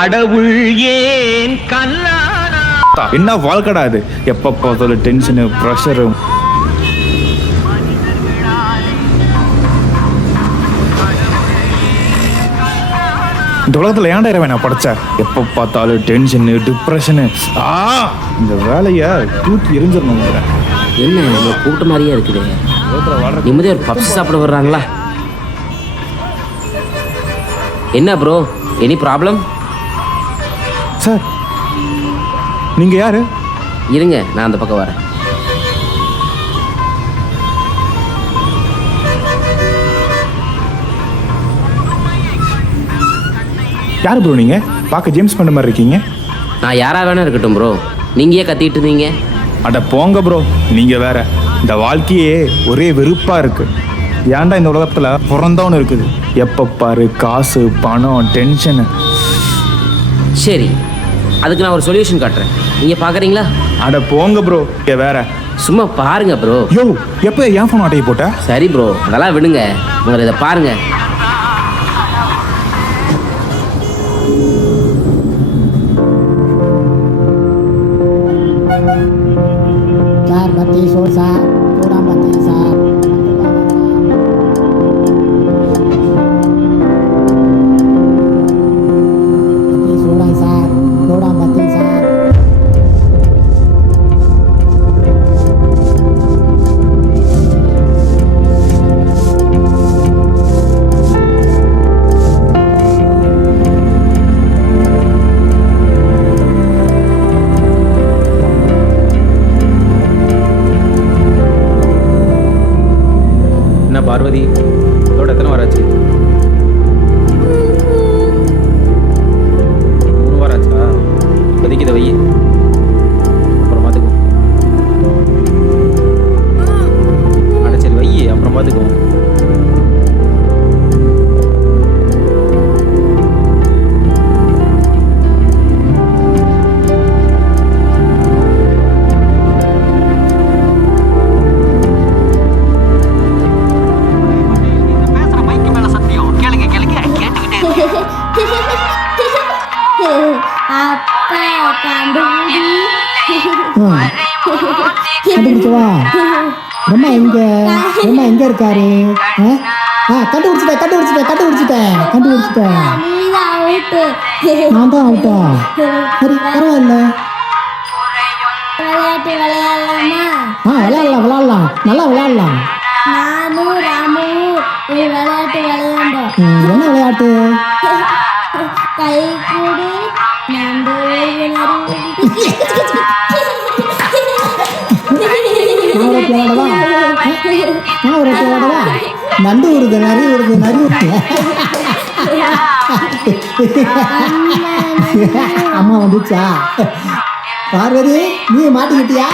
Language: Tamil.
கடவுள் ஏன் கல்லானா என்ன வாழ்க்கடா இது? எப்ப பார்த்தாலும் டென்ஷனு ப்ரெஷரு இந்த உலகத்துல ஏன்டா இரவே நான் படைச்ச? எப்ப பார்த்தாலும் டென்ஷனு டிப்ரெஷனு ஆ இந்த வேலையை தூக்கி எரிஞ்சிடணும் என்ன இவ்வளோ கூட்ட மாதிரியே இருக்குது? நிம்மதியாக ஒரு பப்ஸ் சாப்பிட வர்றாங்களா? என்ன ப்ரோ எனி ப்ராப்ளம் சார் நீங்க யாரு? இருங்க நான் அந்த பக்கம் வரேன். யார் ப்ரோ நீங்க? பார்க்க ஜேம்ஸ் பண்ண மாதிரி இருக்கீங்க. நான் யாரா வேணா இருக்கட்டும் ப்ரோ நீங்கள் ஏன் கத்திட்டு இருந்தீங்க? அட போங்க ப்ரோ நீங்க வேற. இந்த வாழ்க்கையே ஒரே வெறுப்பா இருக்கு. ஏன்டா இந்த உலகத்துல பிறந்தவனு இருக்குது? எப்ப பாரு காசு பணம் டென்ஷனு சரி அதுக்கு நான் ஒரு சொல்யூஷன் காட்டுறேன். நீங்கள் பார்க்குறீங்களா அட போங்க ப்ரோ இங்க வேற. சும்மா பாருங்க ப்ரோ யோ எப்போ ஏன் ஃபோன் ஆட்டையை போட்ட? சரி ப்ரோ அதெல்லாம் விடுங்க. உங்களை இதை பாருங்க. பார்வதி. கண்டுபிடிச்சவா பிரம்மா எங்க? பிரம்மா எங்க இருக்காரு? ஆ? கண்டுபிடிச்சிட்டேன் கண்டுபிடிச்சிட்டேன் கண்டுபிடிச்சிட்டேன் கண்டுபிடிச்சிட்டேன். நான் தான் அவுட்டா? சரி பரவாயில்ல. ஆ விளையாடலாம் விளையாடலாம். நல்லா விளையாடலாம். நானும் ராமும் ஒரு விளையாட்டு விளையாண்டோம். என்ன விளையாட்டு? கை கூடு நண்டு நான் வருது நரி வருது நரி அம்மா வந்துச்சா பார்வதி நீ மாட்டிக்கிட்டியா